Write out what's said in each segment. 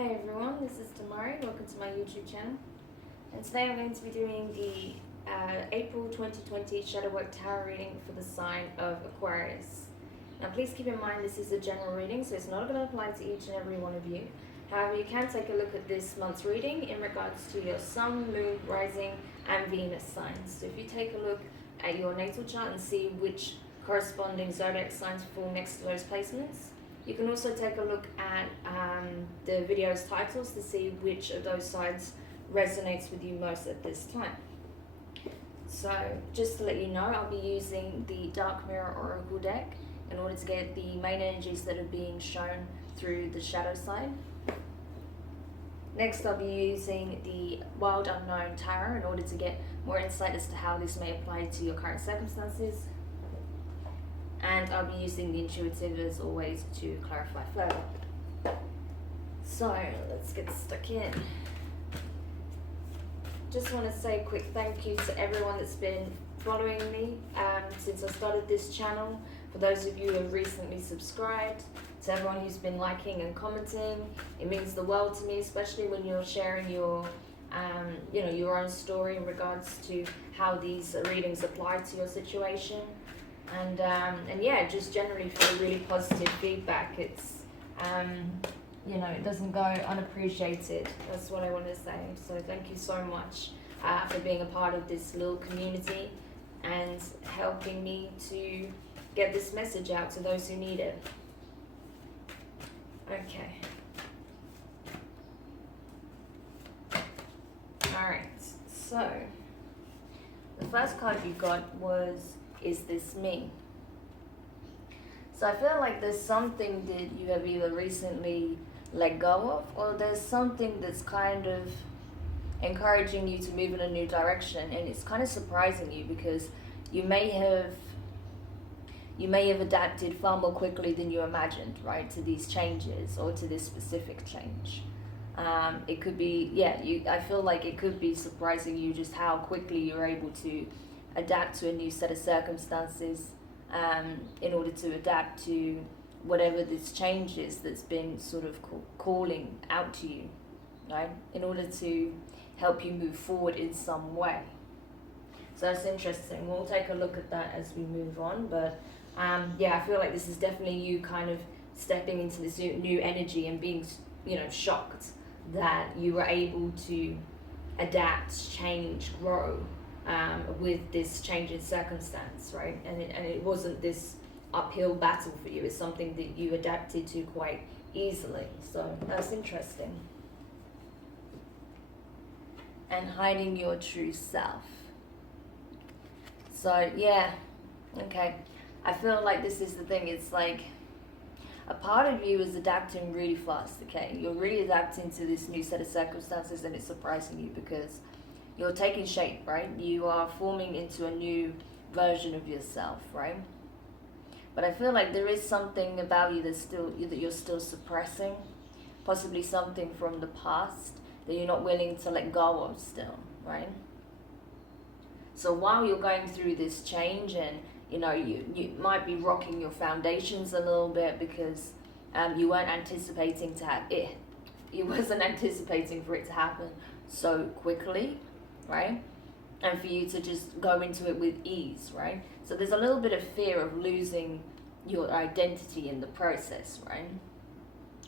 Hey everyone, this is Demari. Welcome to my YouTube channel. And today I'm going to be doing the April 2020 Shadowwork Tarot reading for the sign of Aquarius. Now please keep in mind this is a general reading, so it's not going to apply to each and every one of you. However, you can take a look at this month's reading in regards to your Sun, Moon, Rising and Venus signs. So if you take a look at your natal chart and see which corresponding zodiac signs fall next to those placements, you can also take a look at the video's titles to see which of those sides resonates with you most at this time. So just to let you know, I'll be using the Dark Mirror Oracle deck in order to get the main energies that are being shown through the shadow side. Next, I'll be using the Wild Unknown Tarot in order to get more insight as to how this may apply to your current circumstances. And I'll be using the intuitive as always to clarify further. So let's get stuck in. Just want to say a quick thank you to everyone that's been following me since I started this channel. For those of you who have recently subscribed, to everyone who's been liking and commenting, it means the world to me, especially when you're sharing your your own story in regards to how these readings apply to your situation. And yeah, just generally for really positive feedback. It's it doesn't go unappreciated. That's what I want to say. So thank you so much for being a part of this little community and helping me to get this message out to those who need it. Okay. Alright, so the first card you got was Is This Me? So I feel like there's something that you have either recently let go of, or there's something that's kind of encouraging you to move in a new direction, and it's kind of surprising you because you may have adapted far more quickly than you imagined, right, to these changes or to this specific change. It could be, I feel like it could be surprising you just how quickly you're able to adapt to a new set of circumstances in order to adapt to whatever this change is that's been sort of calling out to you, right, in order to help you move forward in some way. So that's interesting. We'll take a look at that as we move on, but I feel like this is definitely you kind of stepping into this new energy and being shocked that you were able to adapt, change, grow with this change in circumstance, right? And it wasn't this uphill battle for you. It's something that you adapted to quite easily. So that's interesting. And hiding your true self. So yeah, okay. I feel like this is the thing. It's like a part of you is adapting really fast, okay? You're really adapting to this new set of circumstances, and it's surprising you because you're taking shape, right? You are forming into a new version of yourself, right? But I feel like there is something about you that you're still suppressing, possibly something from the past that you're not willing to let go of still, right? So while you're going through this change, and you might be rocking your foundations a little bit because you weren't anticipating to have it. You wasn't anticipating for it to happen so quickly, right? And for you to just go into it with ease, right? So there's a little bit of fear of losing your identity in the process, right?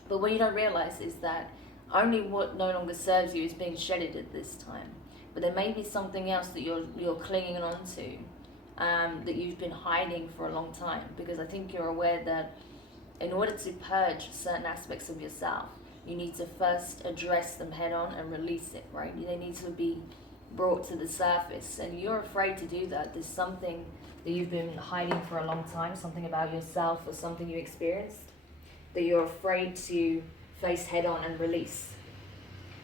But what you don't realize is that only what no longer serves you is being shedded at this time. But there may be something else that you're clinging on to, that you've been hiding for a long time, because I think you're aware that in order to purge certain aspects of yourself, you need to first address them head on and release it, right? They need to be brought to the surface, and you're afraid to do that. There's something that you've been hiding for a long time, something about yourself or something you experienced that you're afraid to face head on and release.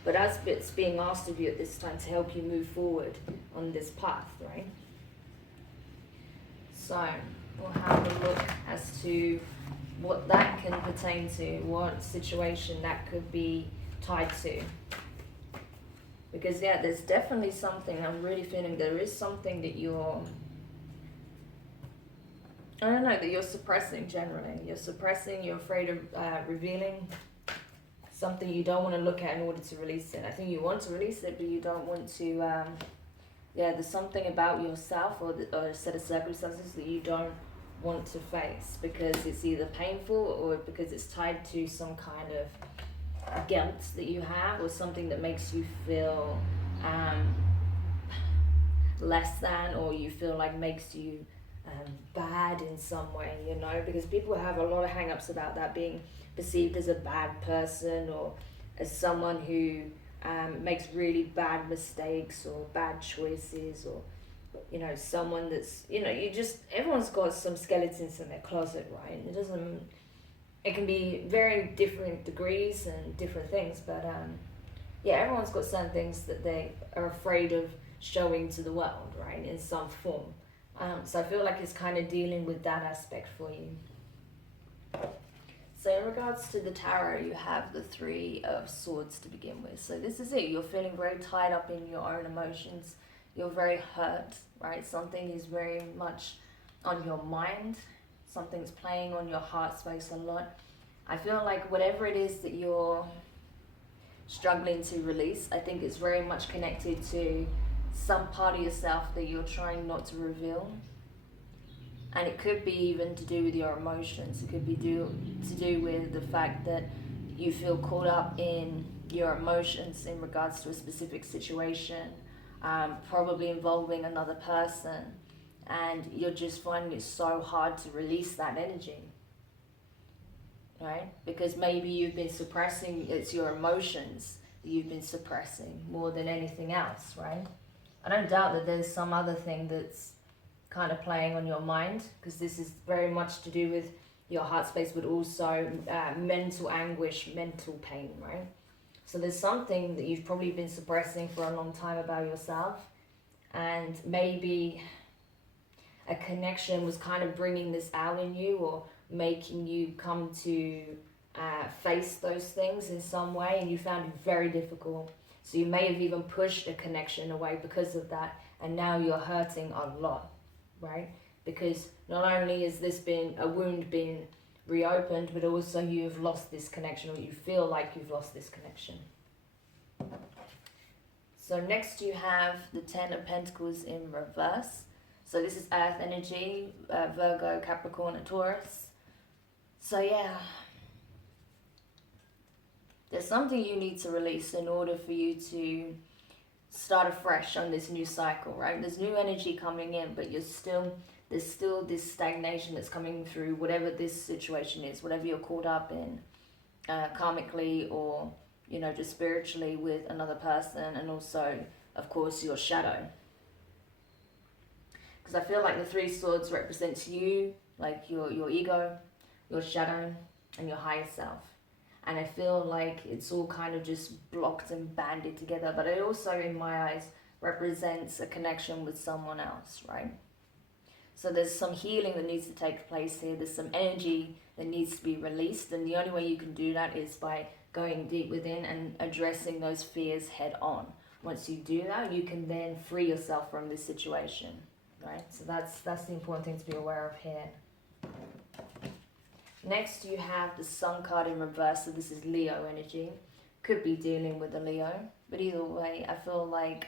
But as it's being asked of you at this time to help you move forward on this path, right? So we'll have a look as to what that can pertain to, what situation that could be tied to. Because there's definitely something, I'm really feeling there is something that you're suppressing generally. You're suppressing, you're afraid of revealing something you don't want to look at in order to release it. I think you want to release it, but you don't want to, there's something about yourself or a set of circumstances that you don't want to face because it's either painful or because it's tied to some kind of guilt that you have or something that makes you feel less than, or you feel like makes you bad in some way, you know, because people have a lot of hang-ups about that, being perceived as a bad person or as someone who makes really bad mistakes or bad choices, or you know, someone that's, you know, everyone's got some skeletons in their closet, right? It can be very different degrees and different things, but everyone's got certain things that they are afraid of showing to the world, right, in some form. So I feel like it's kind of dealing with that aspect for you. So in regards to the tarot, you have the Three of Swords to begin with. So this is it. You're feeling very tied up in your own emotions. You're very hurt, right? Something is very much on your mind. Something's playing on your heart space a lot. I feel like whatever it is that you're struggling to release, I think it's very much connected to some part of yourself that you're trying not to reveal. And it could be even to do with your emotions. It could be to do with the fact that you feel caught up in your emotions in regards to a specific situation, probably involving another person, and you're just finding it so hard to release that energy, right? Because maybe you've been suppressing, it's your emotions that you've been suppressing more than anything else, right? I don't doubt that there's some other thing that's kind of playing on your mind, because this is very much to do with your heart space, but also mental anguish, mental pain, right? So there's something that you've probably been suppressing for a long time about yourself, and maybe a connection was kind of bringing this out in you or making you come to face those things in some way, and you found it very difficult. So you may have even pushed a connection away because of that, and now you're hurting a lot, right? Because not only has this been a wound being reopened, but also you've lost this connection, or you feel like you've lost this connection. So next you have the Ten of Pentacles in reverse. So this is Earth energy, Virgo, Capricorn, and Taurus. So yeah, there's something you need to release in order for you to start afresh on this new cycle, right? There's new energy coming in, but there's still this stagnation that's coming through whatever this situation is, whatever you're caught up in, karmically or, you know, just spiritually with another person, and also, of course, your shadow. Because I feel like the Three Swords represents you, like your ego, your shadow, and your higher self. And I feel like it's all kind of just blocked and banded together, but it also, in my eyes, represents a connection with someone else, right? So there's some healing that needs to take place here. There's some energy that needs to be released, and the only way you can do that is by going deep within and addressing those fears head on. Once you do that, you can then free yourself from this situation, right? So that's the important thing to be aware of here. Next, you have the Sun card in reverse, so this is Leo energy. Could be dealing with a Leo, but either way, I feel like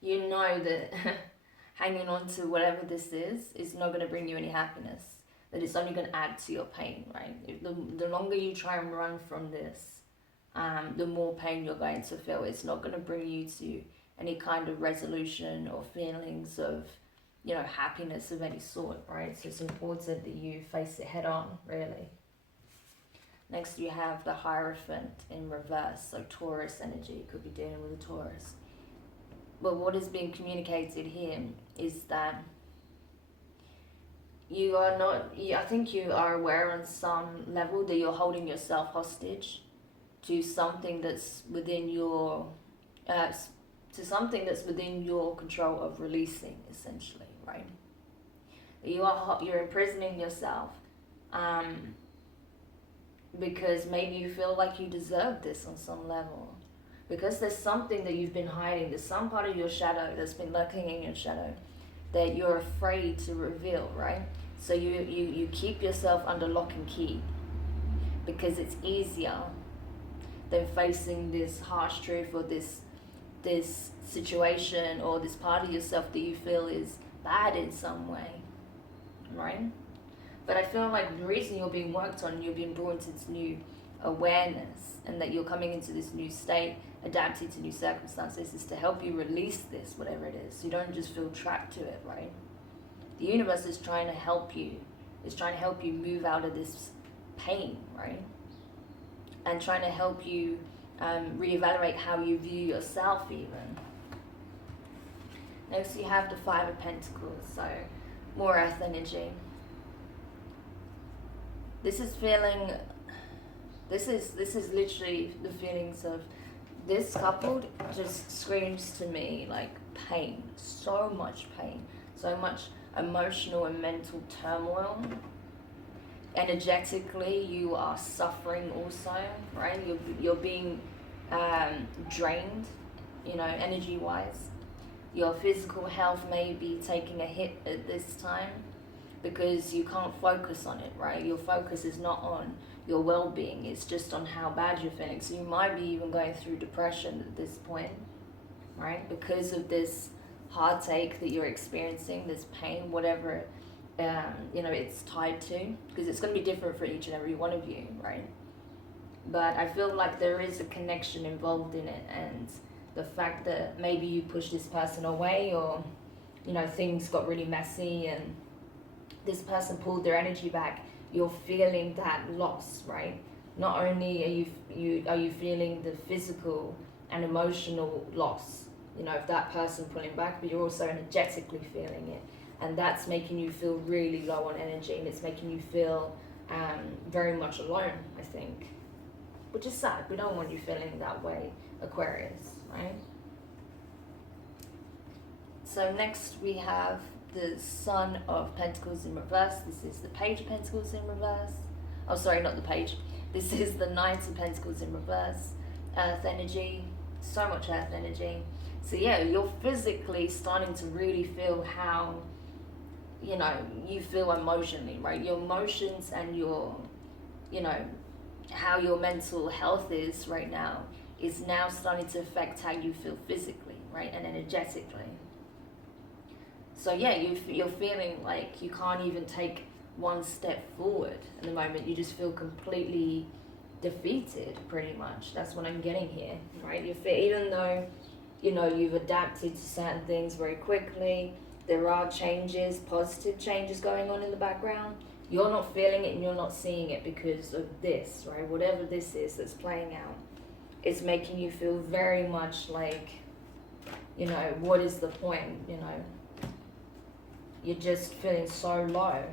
you know that hanging on to whatever this is not going to bring you any happiness, that it's only going to add to your pain, right? The longer you try and run from this, the more pain you're going to feel. It's not going to bring you to any kind of resolution or feelings of, you know, happiness of any sort, right? So it's important that you face it head on, really. Next, you have the Hierophant in reverse, so Taurus energy. Could be dealing with a Taurus. But what is being communicated here is that you are not, I think you are aware on some level that you're holding yourself hostage to something that's within your, control of releasing, essentially, right? You're imprisoning yourself because maybe you feel like you deserve this on some level. Because there's something that you've been hiding, there's some part of your shadow that's been lurking in your shadow that you're afraid to reveal, right? So you keep yourself under lock and key because it's easier than facing this harsh truth, or this situation, or this part of yourself that you feel is bad in some way, right? But I feel like the reason you're being worked on, you're being brought into this new awareness, and that you're coming into this new state, adapting to new circumstances, is to help you release this, whatever it is. So you don't just feel trapped to it, right? The universe is trying to help you. It's trying to help you move out of this pain, right? And trying to help you reevaluate how you view yourself even. Next you have the Five of Pentacles, so more earth energy. This is feeling, this is literally the feelings of this couple. Just screams to me like pain, so much pain, so much emotional and mental turmoil. Energetically, you are suffering also, right? You're being drained, energy wise. Your physical health may be taking a hit at this time because you can't focus on it, right? Your focus is not on your well-being, it's just on how bad you're feeling. So you might be even going through depression at this point, right? Because of this heartache that you're experiencing, this pain, whatever it's tied to, because it's going to be different for each and every one of you, right? But I feel like there is a connection involved in it, and the fact that maybe you pushed this person away, or things got really messy and this person pulled their energy back, you're feeling that loss, right? Not only are you feeling the physical and emotional loss, of that person pulling back, but you're also energetically feeling it. And that's making you feel really low on energy, and it's making you feel very much alone, I think. Which is sad. We don't want you feeling that way, Aquarius, right? So next we have the Sun of Pentacles in reverse. This is the Page of Pentacles in reverse. Oh, sorry, not the Page. This is the Knight of Pentacles in reverse. Earth energy, so much earth energy. So yeah, you're physically starting to really feel how you feel emotionally, right? Your emotions and your, how your mental health is right now is now starting to affect how you feel physically, right? And energetically. So yeah, you're feeling like you can't even take one step forward at the moment. You just feel completely defeated, pretty much. That's what I'm getting here, right? Even though, you've adapted to certain things very quickly, there are changes, positive changes going on in the background. You're not feeling it and you're not seeing it because of this, right? Whatever this is that's playing out, it's making you feel very much like, what is the point, You're just feeling so low.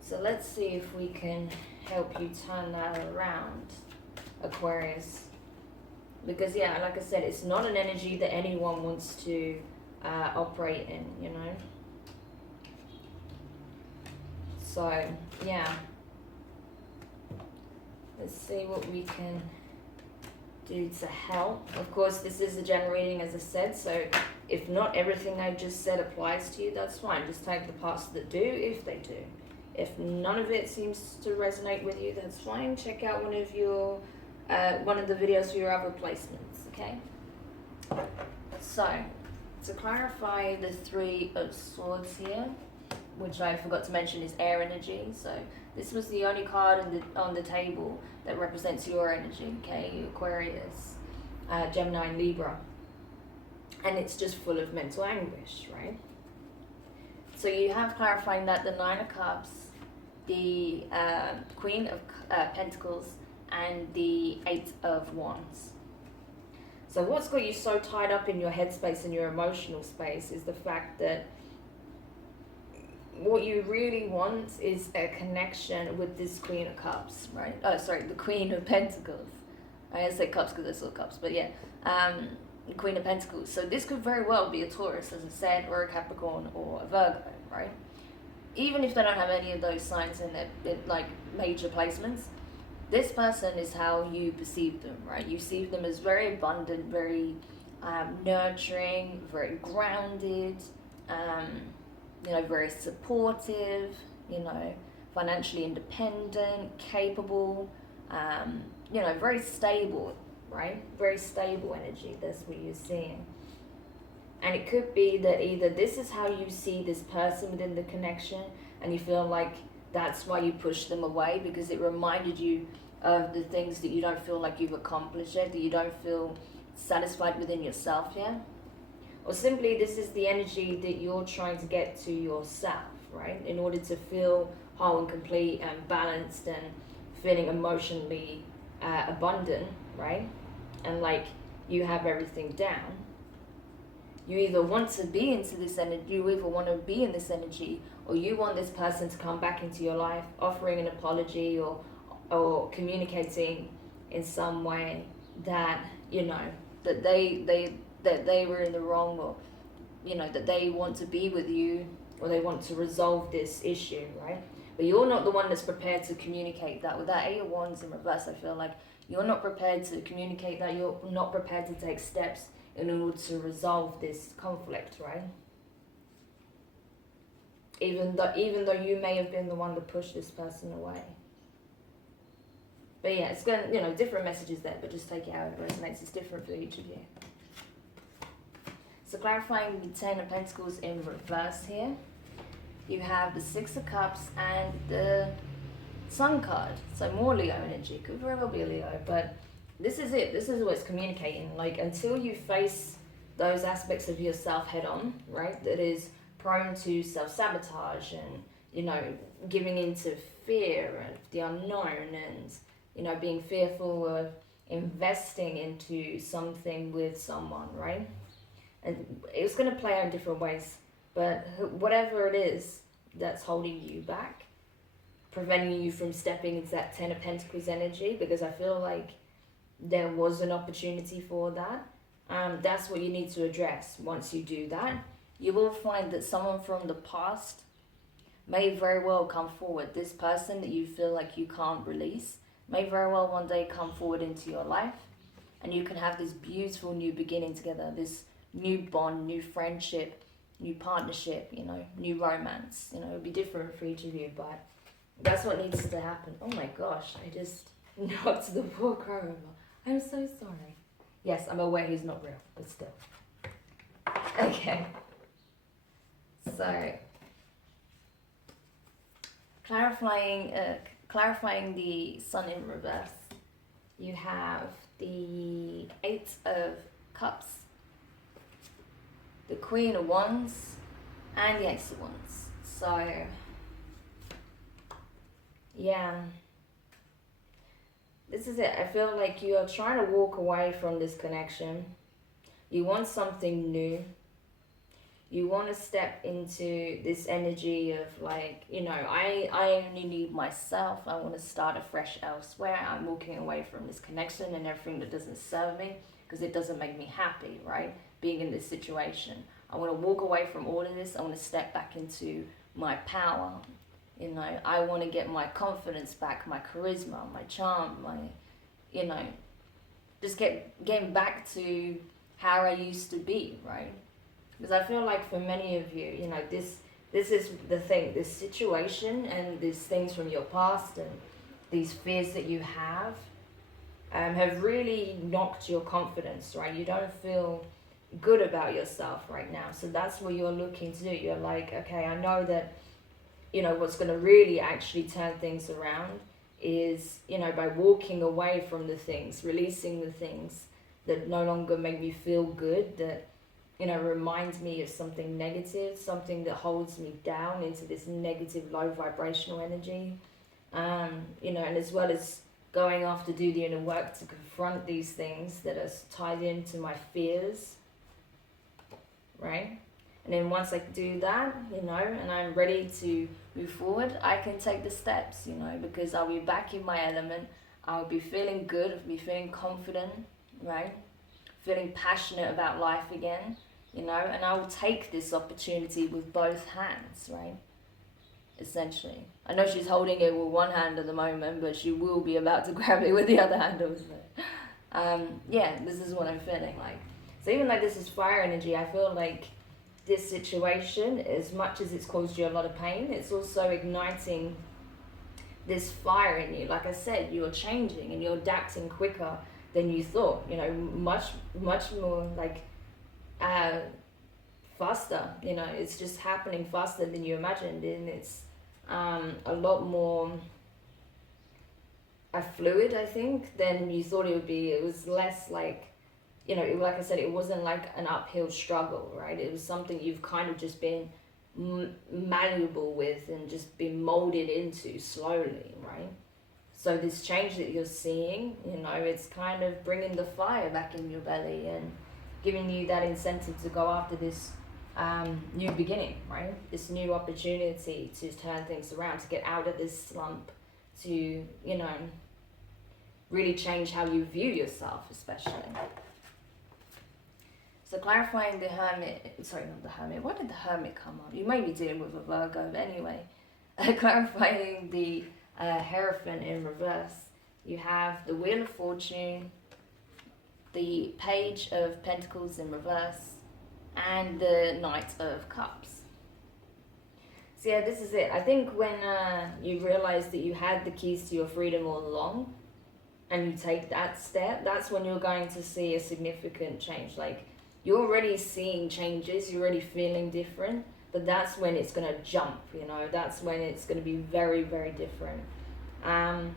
So let's see if we can help you turn that around, Aquarius. Because yeah, like I said, it's not an energy that anyone wants to operate in, So yeah, let's see what we can do to help. Of course, this is a general reading, as I said, so if not everything I just said applies to you, that's fine. Just take the parts that do, if they do. If none of it seems to resonate with you, that's fine. Check out one of the videos for your other placements, okay? So, to clarify the Three of Swords here, which I forgot to mention is air energy. So this was the only card on the table that represents your energy, okay? Aquarius, Gemini and Libra. And it's just full of mental anguish, right? So you have clarifying that the Nine of Cups, the Queen of Pentacles, and the Eight of Wands. So what's got you so tied up in your headspace and your emotional space is the fact that what you really want is a connection with this Queen of Cups, right? Oh, sorry, the Queen of Pentacles. I say cups because I saw cups, but yeah, the Queen of Pentacles. So this could very well be a Taurus, as I said, or a Capricorn, or a Virgo, right? Even if they don't have any of those signs in their like major placements, this person is how you perceive them, right? You see them as very abundant, very nurturing, very grounded, very supportive, financially independent, capable, you know, very stable, right? Very stable energy. That's what you're seeing. And it could be that either this is how you see this person within the connection, and you feel like that's why you push them away, because it reminded you of the things that you don't feel like you've accomplished yet, that you don't feel satisfied within yourself yet. Or simply this is the energy that you're trying to get to yourself, right? In order to feel whole and complete and balanced and feeling emotionally abundant, right? And like you have everything down. You either want to be into this energy, you either want to be in this energy, or you want this person to come back into your life, offering an apology or communicating in some way that, you know, that they were in the wrong, or, you know, that they want to be with you, or they want to resolve this issue, right? But you're not the one that's prepared to communicate that. With that 8 of Wands in reverse, I feel like you're not prepared to communicate that. You're not prepared to take steps in order to resolve this conflict, right? Even though you may have been the one that pushed this person away. But yeah, it's going, you know, different messages there, but just take it how it resonates. It's different for each of you. So clarifying the 10 of Pentacles in reverse here. You have the 6 of Cups and the Sun card. So more Leo energy. Could very well be a Leo, but this is it. This is what it's communicating. Like, until you face those aspects of yourself head on, right? That is prone to self-sabotage and, you know, giving into fear of the unknown and, you know, being fearful of investing into something with someone, right? And it's going to play out in different ways. But whatever it is that's holding you back, preventing you from stepping into that 10 of Pentacles energy, because I feel like there was an opportunity for that. That's what you need to address. Once you do that, you will find that someone from the past may very well come forward. This person that you feel like you can't release may very well one day come forward into your life, and you can have this beautiful new beginning together, this new bond, new friendship, new partnership, you know, new romance. You know, it'll be different for each of you, but that's what needs to happen. Oh my gosh, I just knocked the poor crow over. I'm so sorry. Yes, I'm aware he's not real, but still. Okay. So, clarifying the Sun in reverse, you have the 8 of Cups, the Queen of Wands, and the Ace of Wands. So, yeah. This is it. I feel like you are trying to walk away from this connection. You want something new. You want to step into this energy of like, you know, I only need myself. I want to start afresh elsewhere. I'm walking away from this connection and everything that doesn't serve me because it doesn't make me happy, right? Being in this situation. I want to walk away from all of this. I want to step back into my power. You know, I want to get my confidence back, my charisma, my charm, my, you know, just getting back to how I used to be, right? Because I feel like for many of you, you know, this is the thing, this situation and these things from your past and these fears that you have really knocked your confidence, right? You don't feel good about yourself right now. So that's what you're looking to do. You're like, okay, I know that, you know, what's going to really actually turn things around is, you know, by walking away from the things, releasing the things that no longer make me feel good, that, you know, reminds me of something negative, something that holds me down into this negative, low vibrational energy. You know, and as well as going off to do the inner work to confront these things that are tied into my fears, right? And then once I do that, you know, and I'm ready to move forward, I can take the steps, you know, because I'll be back in my element. I'll be feeling good. I'll be feeling confident, right? Feeling passionate about life again, you know, and I will take this opportunity with both hands, right? Essentially. I know she's holding it with one hand at the moment, but she will be about to grab it with the other hand, obviously. Yeah, this is what I'm feeling like. So even like this is fire energy, I feel like this situation, as much as it's caused you a lot of pain, it's also igniting this fire in you. Like I said, you're changing and you're adapting quicker than you thought, you know, much more like faster, you know, it's just happening faster than you imagined, and it's a lot more fluid, I think, than you thought it would be. It was less like, you know, like I said, it wasn't like an uphill struggle, right? It was something you've kind of just been malleable with and just been molded into slowly, right? So this change that you're seeing, you know, it's kind of bringing the fire back in your belly and giving you that incentive to go after this new beginning, right? This new opportunity to turn things around, to get out of this slump, to, you know, really change how you view yourself, especially. So clarifying the Hermit, sorry, not the Hermit, why did the Hermit come up? You may be dealing with a Virgo, but anyway. Clarifying the Hierophant in reverse. You have the Wheel of Fortune, the Page of Pentacles in reverse, and the Knight of Cups. So yeah, this is it. I think when you realize that you had the keys to your freedom all along, and you take that step, that's when you're going to see a significant change. Like, you're already seeing changes, you're already feeling different, but that's when it's going to jump, you know, that's when it's going to be very, very different. And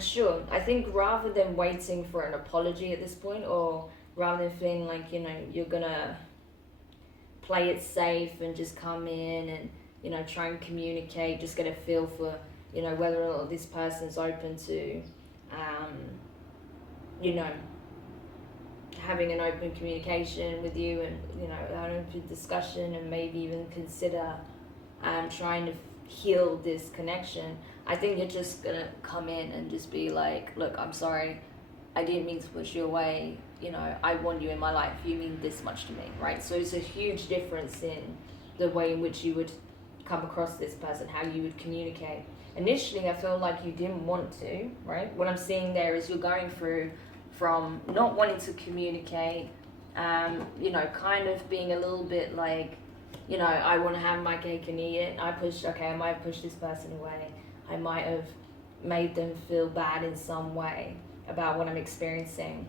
sure, I think rather than waiting for an apology at this point, or rather than feeling like, you know, you're going to play it safe and just come in and, you know, try and communicate, just get a feel for, you know, whether or not this person's open to, you know, having an open communication with you, and, you know, an open discussion, and maybe even consider trying to heal this connection. I think you're just gonna come in and just be like, look, I'm sorry, I didn't mean to push you away, you know, I want you in my life, you mean this much to me, right? So it's a huge difference in the way in which you would come across this person, how you would communicate. Initially, I feel like you didn't want to, right? What I'm seeing there is you're going through from not wanting to communicate, you know, kind of being a little bit like, you know, I want to have my cake and eat it. I might have pushed this person away. I might have made them feel bad in some way about what I'm experiencing,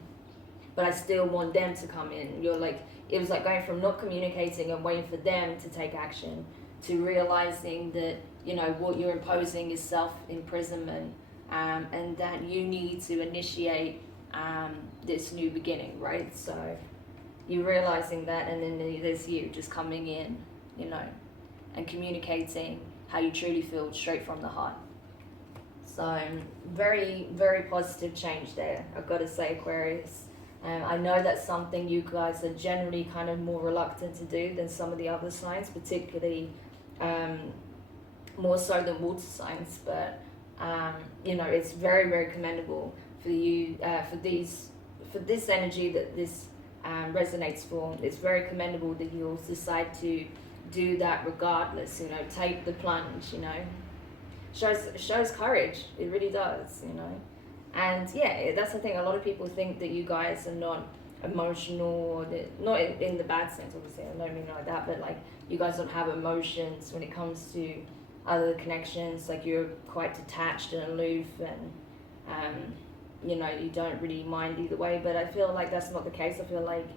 but I still want them to come in. You're like, it was like going from not communicating and waiting for them to take action to realizing that, you know, what you're imposing is self-imprisonment, and that you need to initiate this new beginning, right? So you're realizing that, and then there's you just coming in, you know, and communicating how you truly feel straight from the heart. So very, very positive change there, I've got to say, Aquarius. I know that's something you guys are generally kind of more reluctant to do than some of the other signs, particularly more so than water signs, but you know, it's very, very commendable for you, for this energy that this resonates for. It's very commendable that you'll decide to do that regardless, you know, take the plunge, you know. Shows courage, it really does, you know. And yeah, that's the thing, a lot of people think that you guys are not emotional, or not in the bad sense, obviously, I don't mean like that, but like, you guys don't have emotions when it comes to other connections, like you're quite detached and aloof, and you know, you don't really mind either way. But I feel like that's not the case. I feel like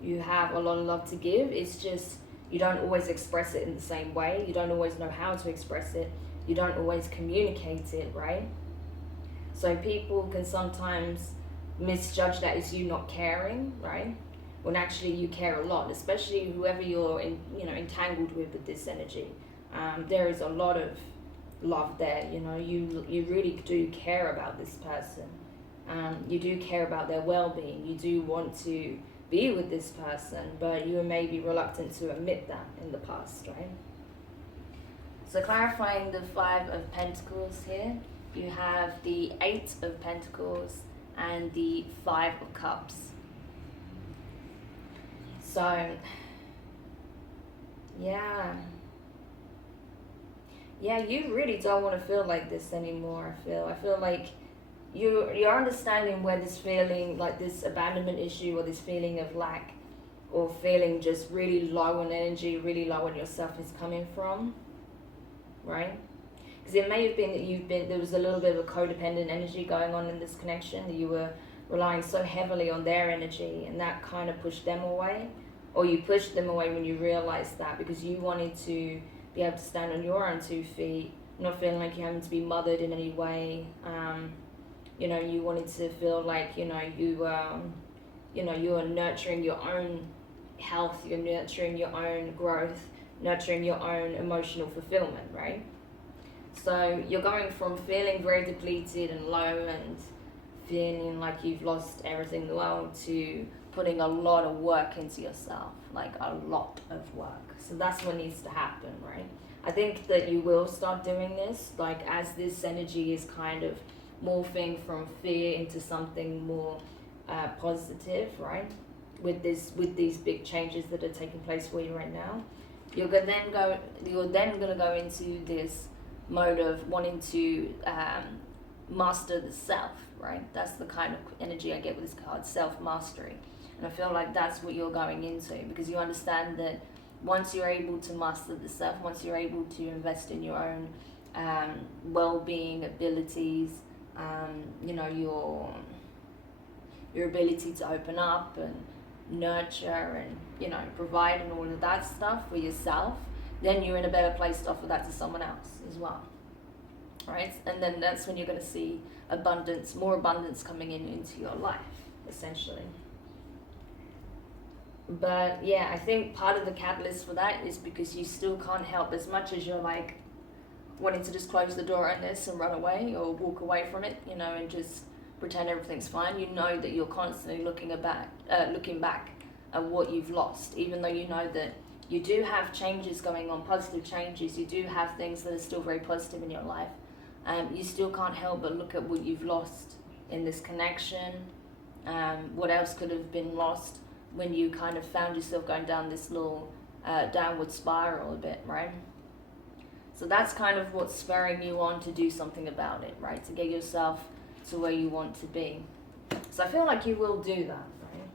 you have a lot of love to give. It's just you don't always express it in the same way. You don't always know how to express it. You don't always communicate it, right? So people can sometimes misjudge that as you not caring, right? When actually you care a lot, especially whoever you're entangled with this energy. There is a lot of love there, you know. You really do care about this person. You do care about their well-being. You do want to be with this person, but you may be reluctant to admit that in the past, right? So clarifying the 5 of Pentacles here, you have the 8 of Pentacles and the 5 of Cups. So, yeah, you really don't want to feel like this anymore. I feel like you're understanding where this feeling, like this abandonment issue, or this feeling of lack, or feeling just really low on energy, really low on yourself, is coming from, right? Because it may have been that there was a little bit of a codependent energy going on in this connection, that you were relying so heavily on their energy, and that kind of pushed them away, or you pushed them away when you realized that, because you wanted to be able to stand on your own 2 feet, not feeling like you're having to be mothered in any way. You know, you wanted to feel like, you are nurturing your own health, you're nurturing your own growth, nurturing your own emotional fulfillment, right? So you're going from feeling very depleted and low and feeling like you've lost everything low to putting a lot of work into yourself, like a lot of work. So that's what needs to happen, right? I think that you will start doing this, like as this energy is kind of morphing from fear into something more positive, right? With these big changes that are taking place for you right now, you're then gonna go into this mode of wanting to master the self, right? That's the kind of energy I get with this card, self-mastery. And I feel like that's what you're going into, because you understand that once you're able to master the self, once you're able to invest in your own well-being abilities, you know, your ability to open up and nurture and, you know, provide and all of that stuff for yourself, then you're in a better place to offer that to someone else as well, right? And then that's when you're going to see abundance, more abundance coming into your life, essentially. But yeah, I think part of the catalyst for that is because you still can't help, as much as you're like wanting to just close the door on this and run away or walk away from it, you know, and just pretend everything's fine. You know that you're constantly looking back at what you've lost, even though you know that you do have changes going on, positive changes. You do have things that are still very positive in your life. You still can't help but look at what you've lost in this connection. What else could have been lost when you kind of found yourself going down this little downward spiral a bit, right? So that's kind of what's spurring you on to do something about it, right? To get yourself to where you want to be. So I feel like you will do that, right?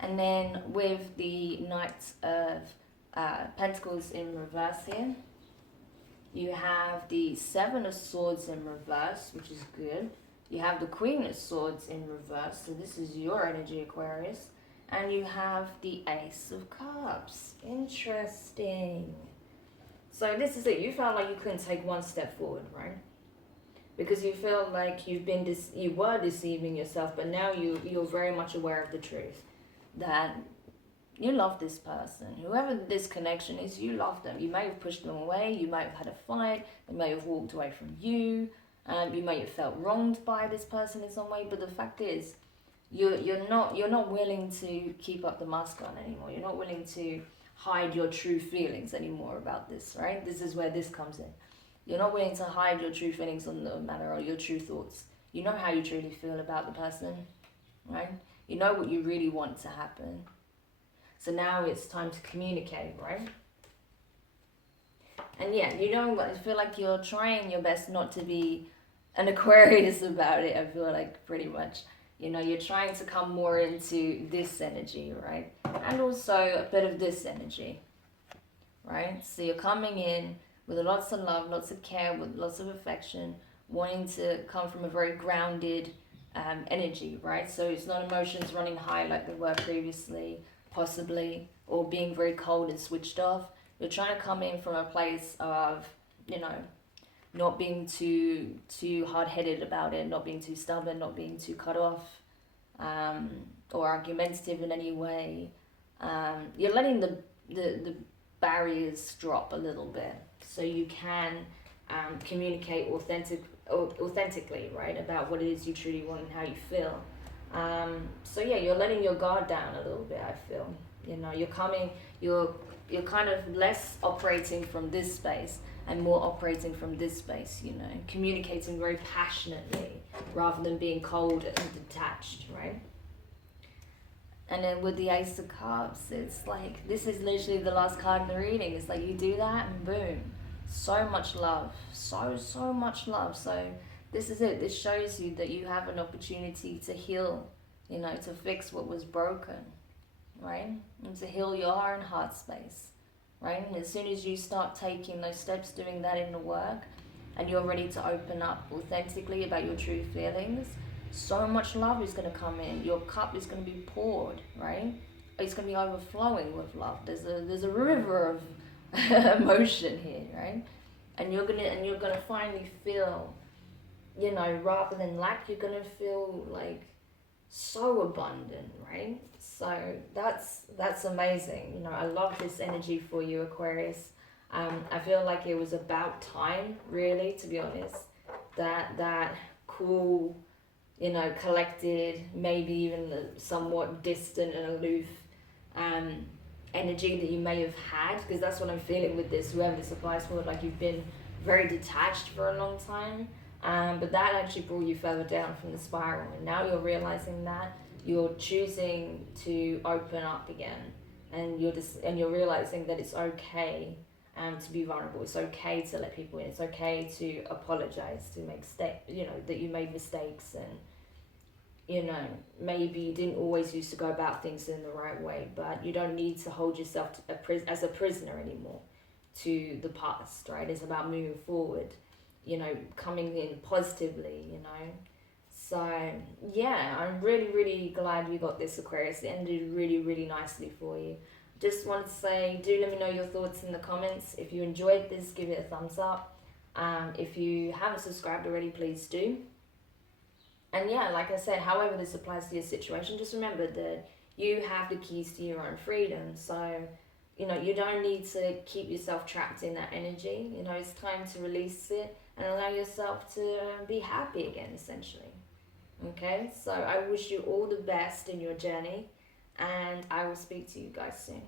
And then with the Knight of Pentacles in reverse here, you have the Seven of Swords in reverse, which is good. You have the Queen of Swords in reverse, so this is your energy, Aquarius. And you have the Ace of Cups. Interesting. So this is it. You felt like you couldn't take one step forward, right? Because you feel like you were deceiving yourself, but now you're very much aware of the truth. That you love this person. Whoever this connection is, you love them. You may have pushed them away. You may have had a fight. They may have walked away from you. You may have felt wronged by this person in some way, but the fact is, you're not willing to keep up the mask on anymore. You're not willing to hide your true feelings anymore about this, right? This is where this comes in. You're not willing to hide your true feelings on the matter, or your true thoughts. You know how you truly feel about the person, right? You know what you really want to happen. So now it's time to communicate, right? And yeah, you know, I feel like you're trying your best not to be an Aquarius about it, I feel like, pretty much. You know, you're trying to come more into this energy, right? And also a bit of this energy, right? So you're coming in with lots of love, lots of care, with lots of affection, wanting to come from a very grounded energy, right? So it's not emotions running high like they were previously, possibly, or being very cold and switched off. You're trying to come in from a place of, you know, not being too hard-headed about it, not being too stubborn, not being too cut off, or argumentative in any way. You're letting the barriers drop a little bit, so you can communicate authentically, right, about what it is you truly want and how you feel. So yeah, you're letting your guard down a little bit, I feel. You know, you're kind of less operating from this space and more operating from this space, you know, communicating very passionately rather than being cold and detached, right? And then with the Ace of Cups, it's like, this is literally the last card in the reading. It's like you do that and boom, so much love, so much love. So this is it. This shows you that you have an opportunity to heal, you know, to fix what was broken, right? And to heal your own heart space. right? And as soon as you start taking those steps, doing that inner work, and you're ready to open up authentically about your true feelings, so much love is going to come in. Your cup is going to be poured, right? It's going to be overflowing with love. There's a river of emotion here, right? And you're gonna finally feel, rather than lack, you're gonna feel like so abundant, right? So that's amazing. I love this energy for you, Aquarius. I feel like it was about time, really, to be honest. That cool, collected, maybe even somewhat distant and aloof um, energy that you may have had, because that's what I'm feeling with this. Whoever this applies for, like you've been very detached for a long time. But that actually brought you further down from the spiral, and now you're realizing that you're choosing to open up again, and you're realizing that it's okay to be vulnerable. It's okay to let people in. It's okay to apologize, to make that you made mistakes, and maybe you didn't always used to go about things in the right way, but you don't need to hold yourself as a prisoner anymore to the past, right? It's about moving forward, coming in positively. So, yeah, I'm really, really glad you got this, Aquarius. It ended really, really nicely for you. Just want to say, do let me know your thoughts in the comments. If you enjoyed this, give it a thumbs up. If you haven't subscribed already, please do. And yeah, like I said, however this applies to your situation, just remember that you have the keys to your own freedom. So, you don't need to keep yourself trapped in that energy. It's time to release it and allow yourself to be happy again, essentially. Okay, so I wish you all the best in your journey, and I will speak to you guys soon.